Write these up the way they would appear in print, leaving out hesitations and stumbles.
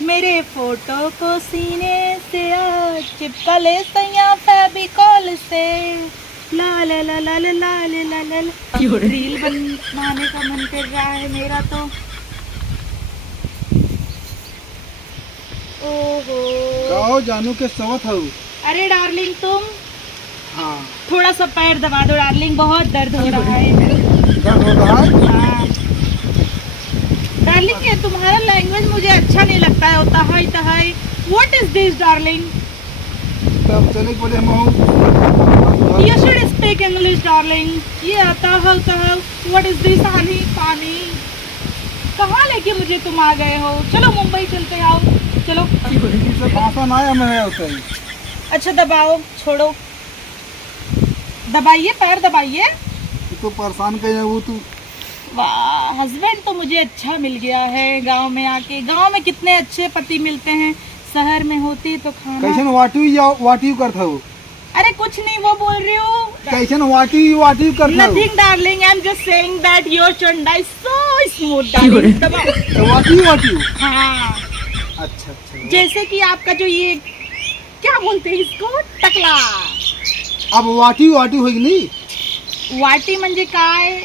मेरे फोटो को सीने से आज चिपका ले सैया फेविकॉल से। ला ला ला ला ला ला ला ला ला। रील बनाने का मन कर रहा है मेरा तो। ओहो कहो जानू के सवत हो। अरे डार्लिंग तुम हाँ थोड़ा सा पैर दबा दो डार्लिंग, बहुत दर्द हो रहा है। दर्द हो रहा है। हाँ डार्लिंग ये तुम्हारा लैंग्वेज मुझे अच्छा नहीं लगता है। तहाई तहाई व्हाट इज दिस डार्लिंग? तब चले बोले हम You should speak English darling। ये तहाई तहाई व्हाट इज दिस? पानी पानी कहाँ लेके मुझे तुम आ गए हो? चलो मुंबई चलते आओ चलो। भाषा ना है हमें होता है। अच्छा दबाओ, छोड़ो, दबाइए, पैर दबाइए। तू तो परेशान कर वो तू। वाह हस्बैंड तो मुझे अच्छा मिल गया है गांव में आके। गांव में कितने अच्छे पति मिलते हैं, शहर में होती तो खाना। कैसन वाटी करता हो? अरे कुछ नहीं वो बोल रही हूँ। कैसन वाटी करता हो? Nothing darling, I am just saying that your Chanda is so smooth darling. दबाओ। वाटी हाँ अच्छा अच्छा। जैसे कि आपका जो ये क्या बोलते हैं इसको, टकला। अब वाटी होगी नहीं। वाटी म्हणजे काय?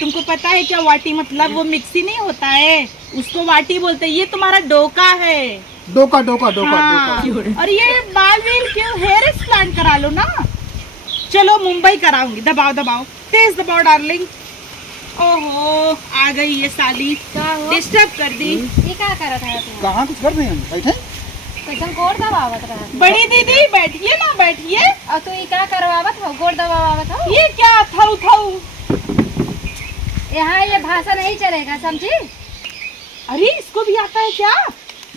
तुमको पता है क्या वाटी मतलब? वो मिक्सी नहीं होता है उसको वाटी बोलते हैं। ये तुम्हारा डोका है। डोका हाँ। और ये बाल व्हील क्यों, हेयर ट्रांसप्लांट करा लो ना। चलो मुंबई कराऊंगी। दबाओ दबाओ, तेज दबाओ डार्लिंग। ओहो आ गई ये साली, डिस्टर्ब कर दी। ये क्या कर रहा था? कहाँ कुछ कर रहे हैं हम बैठे। कैसन गोड़ दबावत रहा? बड़ी दीदी बैठिए ना, बैठिए। और तू ये क्या करवावत हो? गोड़ दबावत हो? ये क्या थाऊ थाऊ? यहाँ ये भाषा नहीं चलेगा, समझी? अरे इसको भी आता है क्या?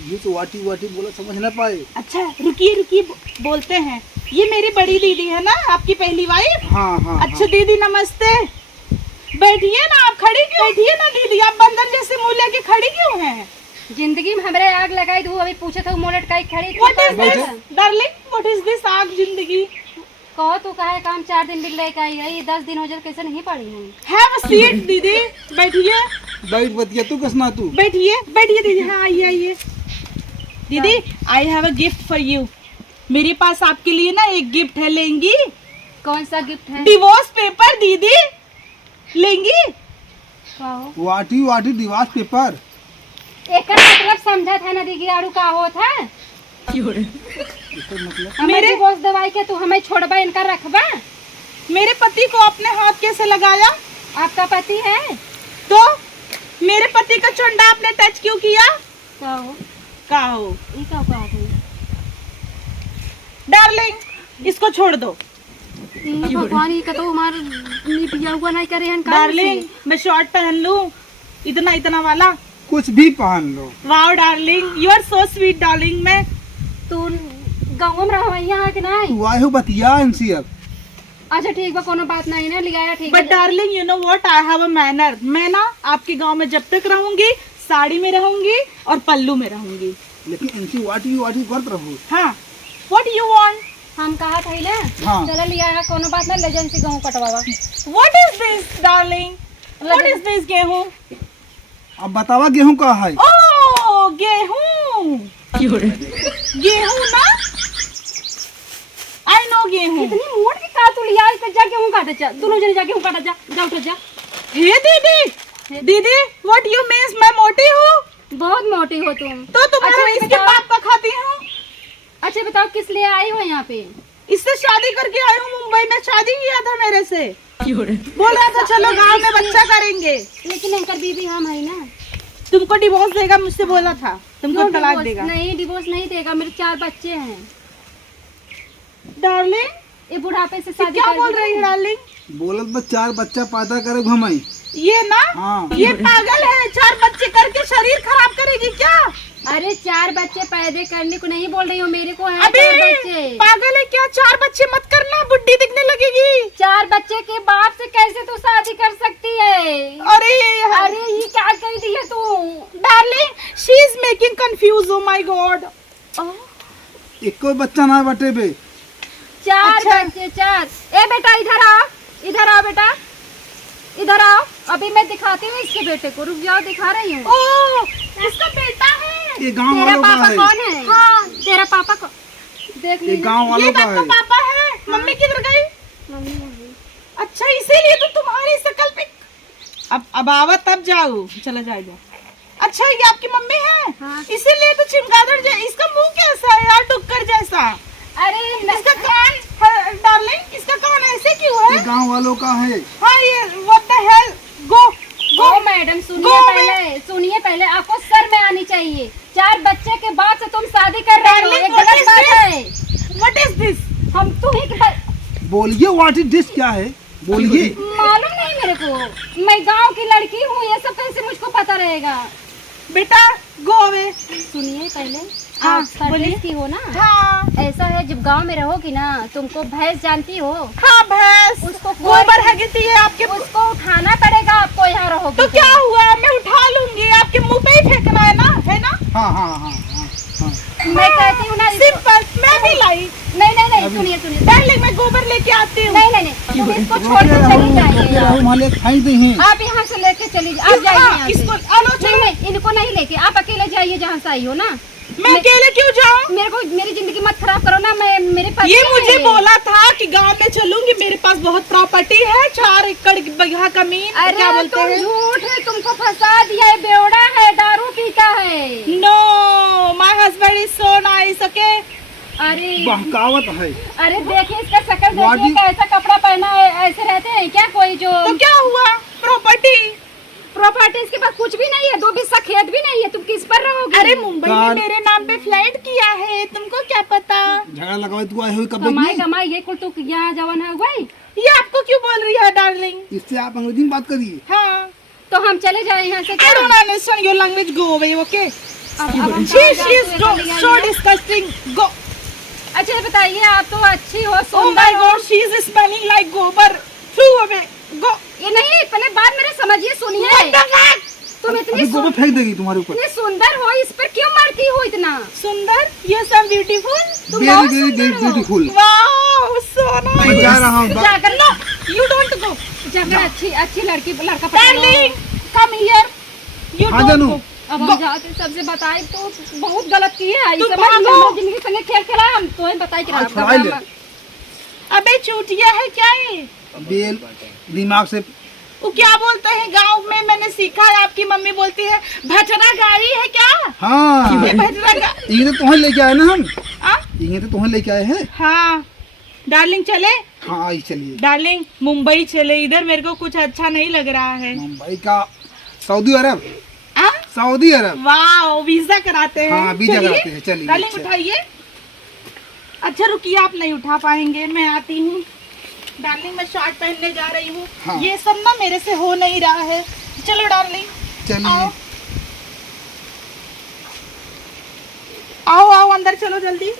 ये तो वाटी बोला समझ ना पाए। अच्छा रुकिए रुकिए, बोलते हैं। ये मेरी बड़ी दीदी है ना, आपकी पहली वाइफ। हाँ। अच्छा दीदी नमस्ते। बैठिए ना, आप खड़ी क्यों? बैठिए ना दीदी, आप बंधन जैसे मुंह लेके खड़ी क्यों हैं? जिंदगी में हमरे आग लगाई तू, अभी पूछे था मोलेट का खड़ी। What is this, darling? What is this आग जिंदगी? कहो तू कहे काम 4 दिन भी लेके आई है, 10 दिन हो जाए कैसे नहीं पड़ी है। Have a seat दीदी, बैठिए। बैठ बतिया तू कसना तू। बैठिए दीदी। हाँ आइए। दीदी I have a gift for you। मेरे पास आपके लिए ना एक गिफ्ट है, लेंगी? कौन सा गिफ्ट है? डिवोर्स पेपर दीदी, लेंगी? कहो वाटी डिवोर्स पेपर। एक मतलब समझा था ना दीदी आड़ू का होता है। मेरे बोस दवाई के तू हमें छोड़बा इनका रखबा। मेरे पति को अपने हाथ कैसे लगाया? आपका पति है तो मेरे पति का चंडा आपने टच क्यों किया? कहो कहो ये क्या बात है? डार्लिंग इसको छोड़ दो। भगवान ये तो हमार पिया हुआ नहीं करे हैं। डार्लिंग मैं शॉर्ट पहन लूं, इतना वाला? कुछ भी पहन लो। Wow darling, you are so sweet darling. मैं तू गाँव में रहा यहाँ के नहीं? तू आए हो बतिया इनसी अब। अच्छा ठीक बा, कोनो बात नहीं ना, लिया ठीक but darling you know what, I have a manner. मैं ना आपके गांव में जब तक रहूंगी साड़ी में रहूंगी और पल्लू में रहूंगी। लेकिन इनसी वाटी करत रहो। हाँ व्हाट यू वांट? हम कहा था ना। हाँ। चला लिया कोनो बात ना, लेजेंसी गाँव कटवावा। What is this darling? What is this? गेहूं? अब बतावा गेहूं का है। ओह गेहूं, गेहूं ना, आई नो गेहूं। इतनी मोट की का तू लिया, इस पे जा गेहूं काटे जा, दोनों जने जा गेहूं काटा जा, जा उठ जा। हे दीदी व्हाट यू मीन्स मैं मोटी हूँ? बहुत मोटी हो तुम। तो तुम्हारे अच्छा, इसके बाप का खाती हूँ। अच्छा बताओ किस लिए आई हो यहाँ पे? इससे शादी करके आई हूँ, मुंबई में शादी किया था मेरे से। बोल रहा था चलो गांव में बच्चा करेंगे। लेकिन इनका बीवी हम है ना। तुमको डिवोर्स देगा, मुझसे बोला था तुमको क्यों तलाक डिवोर्स? देगा। नहीं डिवोर्स नहीं देगा, मेरे 4 बच्चे हैं। डार्लिंग ये बुढ़ापे से शादी क्या कर बोल दी। रही है डार्लिंग? बोलत बस 4 बच्चा पैदा करे घुमाई। ये ना हाँ। ये पागल है, 4 बच्चे करके शरीर खराब करेगी क्या? अरे 4 बच्चे पैदा करने को नहीं बोल रही हूँ, मेरे को है अबे 4 बच्चे। पागल है क्या? 4 बच्चे मत करना, बुड्ढी दिखने लगेगी। 4 बच्चे के बाप से कैसे तू शादी कर सकती है? अरे ये क्या कह दी है तू? Darling she is making confuse. Oh my God. एको बच्चा ना बटे बे। 4 अच्छा। बच्चे 4। ए बेटा इधर आओ बेटा, इधर आओ। अभी मैं दिखाती हूँ इसके बेटे को, रुक जाओ दिखा रही हूँ। ओह इसका बेटा है। ये गांव तेरा वालों का पापा है। कौन है? हाँ। तेरा पापा को देख ये लीजिए। गांव ये वालों का बात तो है। पापा है। मम्मी किधर गई? मम्मी नहीं। अच्छा इसीलिए तो तुम्हारी शकल पे अब आवा तब जाओ, चला जाएगा। अच्छा ये आपकी मम्मी है? हाँ। इसीलिए तो चिमगादड़ इसका मुंह कैसा है यार, डुक्कर जैसा। अरे इसका कान डार्लिंग, इसका कान ऐसे क्यों है? ये गांव वालों का है। हाँ ये व्हाट द हेल, गो ओ मैडम सुनिए गो पहले आपको सर में आनी चाहिए। 4 बच्चे के बाद से तुम शादी कर रहे हो, Darling, ये what गलत is बात this? है। What is this? हम तुम्ही की बोलिए व्हाट इज दिस, क्या है बोलिए। मालूम नहीं मेरे को, मैं गांव की लड़की हूँ, ये सब कैसे मुझको पता रहेगा। बेटा गो अवे। सुनिए पहले, हाँ, आप सर्विस बोलिए। की हो ना। हाँ ऐसा है जब गांव में रहोगी ना, तुमको भैंस जानती हो, हाँ भैंस उसको गोबर है गिरती है आपके, उसको उठाना पड़ेगा आपको यहाँ रहोगी तो क्या हुआ, मैं उठा लूंगी, आपके मुंह पे ही फेंकना है ना, है ना? हाँ हाँ हाँ हाँ हाँ। मैं कहती हूँ ना सिंपल, मैं भी लाई। नहीं सुनिए डार्लिंग मैं गोबर लेके आती हूँ। नहीं तुम इसको छोड़ के चली जाइए। हम ले खाई दे हैं। आप यहाँ से लेके चली आप जाइए यहाँ किसको? से। आलो चलो। नहीं इनको नहीं लेके आप अकेले जाइए जहाँ से आई हो ना। मैं अकेले क्यों जाऊँ? मेरी जिंदगी मत खराब करो ना। मैं मेरे पास ये मुझे बोला था कि गांव में चलूंगी, मेरे पास बहुत प्रॉपर्टी है, 4 एकड़ बीघा जमीन। अरे क्या बोलते तुम हैं? झूठ है, तुमको फंसा दिया है, बेवड़ा है, दारू पीता है। No my husband is so nice, okay. अरे बहकावत है। अरे देखिए इसका शक्ल देखिए, वाजी- कैसा कपड़ा पहना है, ऐसे रहते हैं क्या कोई जो तो क्या हुआ? प्रॉपर्टी इसके पास कुछ भी नहीं है, 2 बिस्सा खेत भी नहीं है, तुम किस पर रहोगे? अरे मुंबई में कार- मेरे नाम पे फ्लैट किया है, तुमको क्या पता? झगड़ा लगावे तू आए हुए कब कमाई ये कुल तू यहाँ जवान है भाई। ये आपको क्यों बोल रही है डार्लिंग? इससे आप अंग्रेजी में बात करिए। हाँ, तो हम चले जाए यहाँ से I क्या? don't understand your language. Go away, okay? अब हम She कहाँ is जाए, तू so, चली so आइए। disgusting. Go. अच्छा ये बताइए, आप तो अच्छी हो, Oh सुंदर my हो। God, she is smelling like gobar. Throw away. Go. ये नहीं, पहले बात मेरे समझिए, सुनिए। What the fuck? तुम अभी गोबर फेंक देगी तुम्हारे ऊपर। इतनी सुंदर हो, इस पर क्यों मरती हो इतना? सुंदर? Yes, I'm beautiful. तुम वेरी बहुत वेरी सुंदर हो। ब्यूटीफुल। Wow, so मैं nice. जा रहा हूँ। जाकर No, you don't go. जाकर अच्छी लड़का पटा लो। Darling, come here. You हाँ don't जानू। go. अब हम जाते सबसे बताए तो बहुत गलत किए है। तुम समझ लो, भागो। हमारी जिंदगी संगे खेल खेला, हम तो बताई कि हाँ, रात का छुड़ाई ले। ड्रामा। अबे चूतिया है क्या ये? बेल दिमाग से वो क्या बोलते हैं गांव में, मैंने सीखा है, आपकी मम्मी बोलती है भटरा गाड़ी है क्या? हाँ ये भटरा ये तो तुम्हें लेके आए ना हम। हाँ? ये तो तुम्हें लेके आए हैं। हाँ डार्लिंग चले। हाँ आई चलिए। डार्लिंग मुंबई चले, इधर मेरे को कुछ अच्छा नहीं लग रहा है। मुंबई का सऊदी अरब। हाँ? सऊदी अरब। वाह वीजा कराते हैं। हाँ, वीजा चलिए। कराते हैं, चलिए, डार्लिंग अच्छा। उठाइए। अच्छा रुकिए, आप नहीं उठा पाएंगे, मैं आती हूँ। डार्लिंग मैं शॉर्ट पहनने जा रही हूँ। हाँ। ये सब ना मेरे से हो नहीं रहा है। चलो डार्लिंग चलिए। आओ आओ आओ अंदर चलो जल्दी।